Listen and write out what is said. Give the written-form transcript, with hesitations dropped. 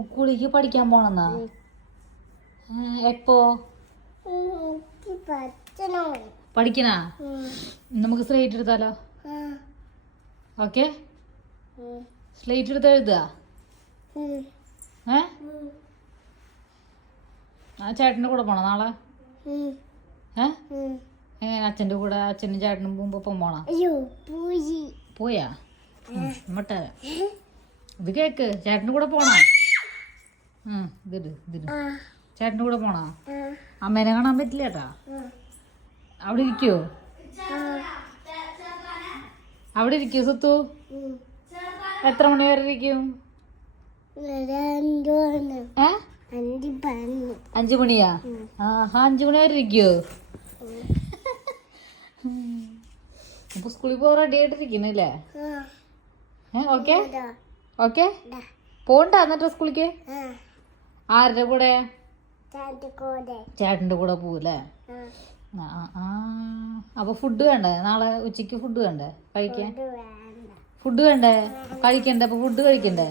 ഉക്കുളിക്ക് പഠിക്കാൻ പോണെന്നാ? എപ്പോ പഠിക്കണ? നമുക്ക് സ്ലേറ്റ് എടുത്താലോ? ഓക്കെ, സ്ലേറ്റ് എടുത്ത് എഴുതുക. ആ ചേട്ടൻ്റെ കൂടെ പോണോ നാളെ? എങ്ങനെ അച്ഛൻ്റെ കൂടെ? അച്ഛനും ചേട്ടനും പോകുമ്പോ ഒപ്പം പോണോ? പോയാ മട്ട ഇത് കേക്ക്. ചേട്ടൻ്റെ കൂടെ പോണോ? ചേട്ടൻ്റെ കൂടെ പോണോ? അമ്മേനെ കാണാൻ പറ്റില്ല ചേട്ടാ. അവിടെ ഇരിക്കോ? അവിടെ ഇരിക്കോ സുത്തു? എത്ര മണി വരെ ഇരിക്കും? 5 മണിയാ? 5 മണി വരെ ഇരിക്കോ? അപ്പൊ സ്കൂളിൽ പോകാൻ റെഡി ആയിട്ടിരിക്കുന്നല്ലേ? ഓക്കെ ഓക്കെ, പോണ്ട എന്നിട്ട് സ്കൂളിക്ക്? ആരുടെ കൂടെ? ചേട്ടൻ്റെ കൂടെ പോവല്ലേ? അപ്പൊ ഫുഡ് വേണ്ടേ? നാളെ ഉച്ചക്ക് ഫുഡ് വേണ്ടേ കഴിക്കാൻ? ഫുഡ് വേണ്ടേ കഴിക്കണ്ടേ? അപ്പൊ ഫുഡ് കഴിക്കണ്ടേ?